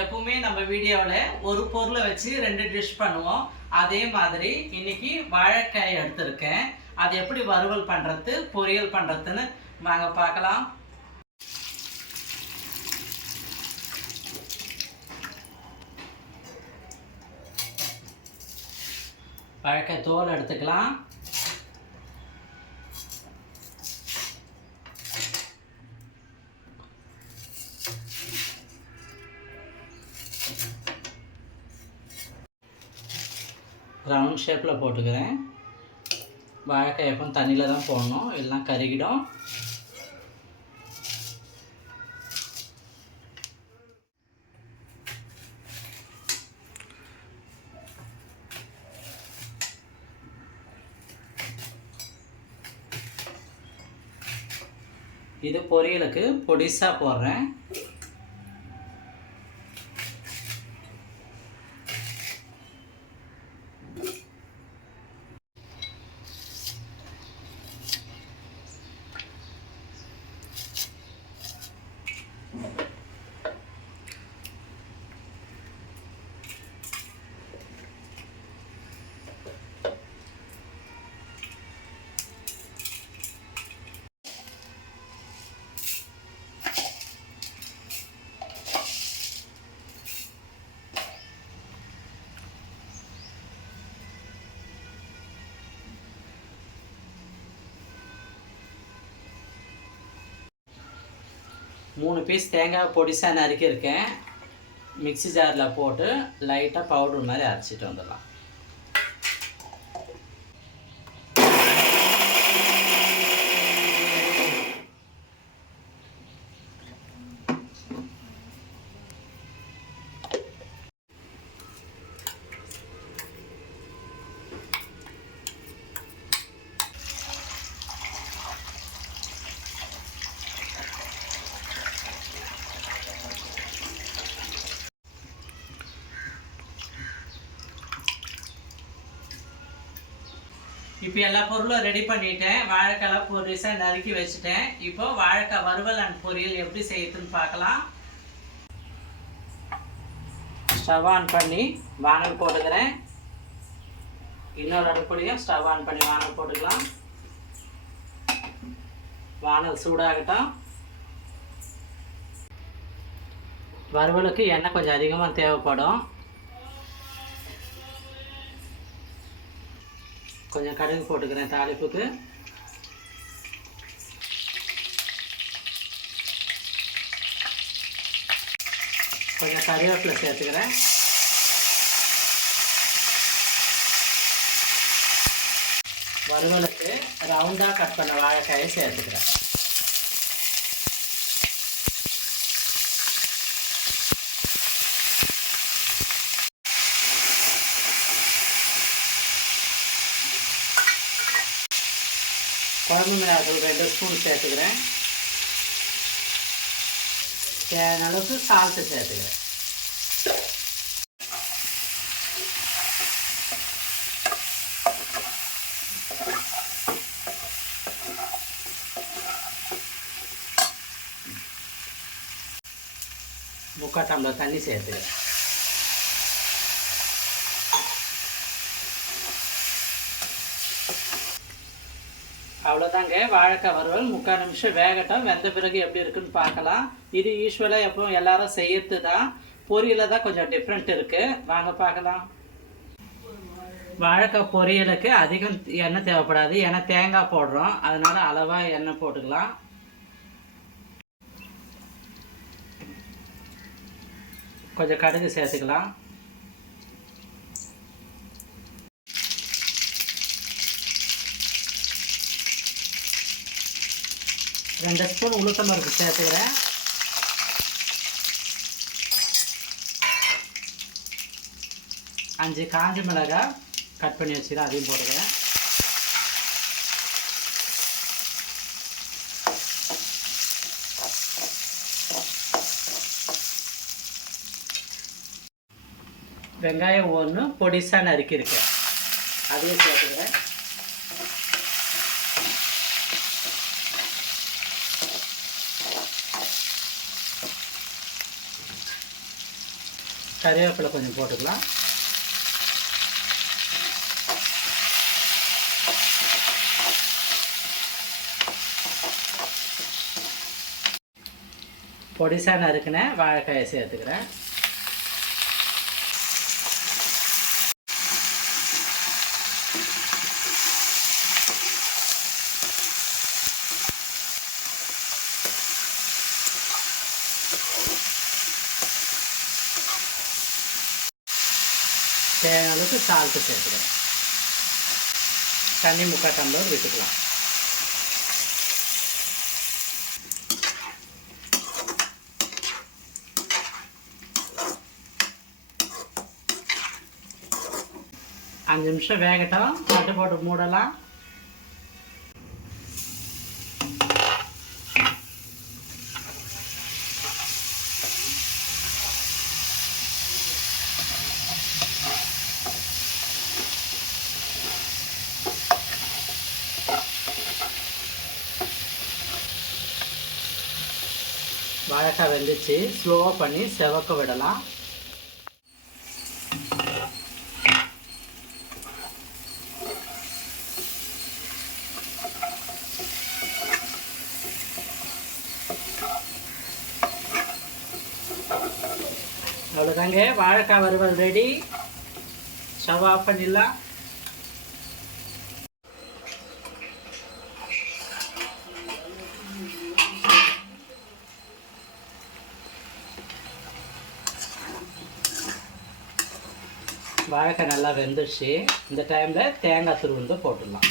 எப்பவுமே நம்ம வீடியோவில் ஒரு பொருளை வச்சு ரெண்டு டிஷ் பண்ணுவோம். அதே மாதிரி இன்னைக்கு வாழைக்காய் எடுத்திருக்கேன். அது எப்படி வறுவல் பண்ணுறது பொரியல் பண்ணுறதுன்னு வாங்க பார்க்கலாம். வாழைக்காய் தோல் எடுத்துக்கலாம். ரவுண்ட் ஷேப்பில் போட்டுக்கிறேன். வாழைக்காய் எப்பவும் தண்ணியில் தான் போடணும். எல்லாம் கருகிடும். இது பொரியலுக்கு பொடிசாக போடுறேன். மூணு பீஸ் தேங்காய் பொடிசாக நறுக்கியிருக்கேன் மிக்ஸி ஜாரில் போட்டு லைட்டாக பவுடர் மாதிரி அரைச்சிட்டு வந்துடலாம். இப்போ எல்லா பொருளும் ரெடி பண்ணிட்டேன். வாழைக்காய் பொரிசாக நறுக்கி வச்சுட்டேன். இப்போ வாழைக்காய் வறுவல் அண்ட் பொரியல் எப்படி செய்யுதுன்னு பார்க்கலாம். ஸ்டவ் ஆன் பண்ணி வானல் போட்டுக்கிறேன். இன்னொரு அடுப்புலையும் ஸ்டவ் ஆன் பண்ணி வானல் போட்டுக்கலாம். வானல் சூடாகட்டும். வறுவலுக்கு எண்ணெய் கொஞ்சம் அதிகமாக தேவைப்படும். கொஞ்சம் கடுகு போட்டுக்கிறேன் தாளிப்புக்கு. கொஞ்சம் கருவேப்பிலை சேர்த்துக்கிறேன். வறுவலுக்கு ரவுண்டாக கட் பண்ண வாழைக்காயை சேர்த்துக்கிறேன். குழம்பு மிளகாத்தூள் ரெண்டு ஸ்பூன் சேர்த்துக்கிறேன். தேவையான அளவுக்கு சால்ட்டு சேர்த்துக்கிறேன். முக்கால் டம்ளர் தண்ணி சேர்த்துக்கிறேன். அவ்வளோதாங்க வாழைக்காய் வறுவல் முக்கால் நிமிஷம் வேகட்டும். வெந்த பிறகு எப்படி இருக்குன்னு பார்க்கலாம். இது யூஸ்வலாக எப்பவும் எல்லாரும் செய்யறது தான் பொரியலில் தான் கொஞ்சம் டிஃப்ரெண்ட் இருக்குது வாங்க பார்க்கலாம். வாழைக்காய் பொரியலுக்கு அதிகம் எண்ணெய் தேவைப்படாது. ஏன்னா தேங்காய் போடுறோம். அதனால் அளவாக எண்ணெய் போட்டுக்கலாம். கொஞ்சம் கடுகு சேர்த்துக்கலாம். ரெண்டு ஸ்பூன் உளுத்தம் பருப்பு சேர்த்துக்கிறேன். அஞ்சு காஞ்ச மிளகாய் கட் பண்ணி வச்சுக்கிறேன் அதையும் போட்டுக்கிறேன். வெங்காயம் ஒன்று பொடிசாக நறுக்கியிருக்கேன் அதையும் சேர்த்துக்கிறேன். கறிவேப்பிலை கொஞ்சம் போட்டுக்கலாம். பொடிசா நறுக்கினேன் வாழைக்காயை சேர்த்துக்கிறேன். தேவையான அளவுக்கு சால்ட்டு சேர்த்துக்கிறேன் தண்ணி முக்கால் டம்ளர் விட்டுக்கலாம். அஞ்சு நிமிஷம் வேகட்டும். பட்டு போட்டு மூடலாம். வாழைக்காய் வெந்துச்சு ஸ்லோவாக பண்ணி செவக்க விடலாம் அவ்வளோதாங்க வாழைக்காய் வறுவல் ரெடி ஸ்டவ் ஆஃப் பண்ணிடலாம் வாழைக்காய் நல்லா வெந்துடுச்சு இந்த டைமில் தேங்காய் துருவந்து போட்டுடலாம்.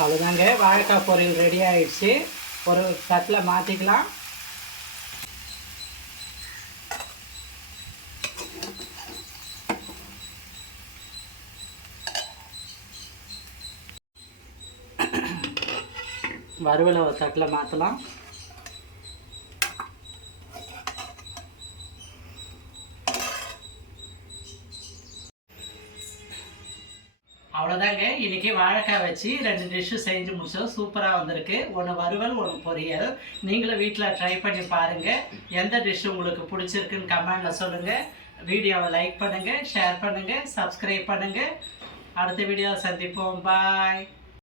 அவ்வளோதாங்க வாழைக்காய் பொரியல் ரெடி ஆகிடுச்சு ஒரு தட்டில் மாற்றிக்கலாம் வறுவலை ஒரு தட்டில் மாற்றலாம். அவ்வளோதாங்க. இன்றைக்கி வாழைக்காய் வச்சு ரெண்டு டிஷ்ஷு செஞ்சு முடிச்சோம். சூப்பராக வந்திருக்கு. ஒன்று வறுவல் ஒன்று பொரியல். நீங்களும் வீட்டில் ட்ரை பண்ணி பாருங்கள் எந்த டிஷ் உங்களுக்கு பிடிச்சிருக்குன்னு கமெண்டில் சொல்லுங்கள் வீடியோவை லைக் பண்ணுங்கள் ஷேர் பண்ணுங்கள் சப்ஸ்கிரைப் பண்ணுங்கள் அடுத்த வீடியோவை சந்திப்போம். பாய்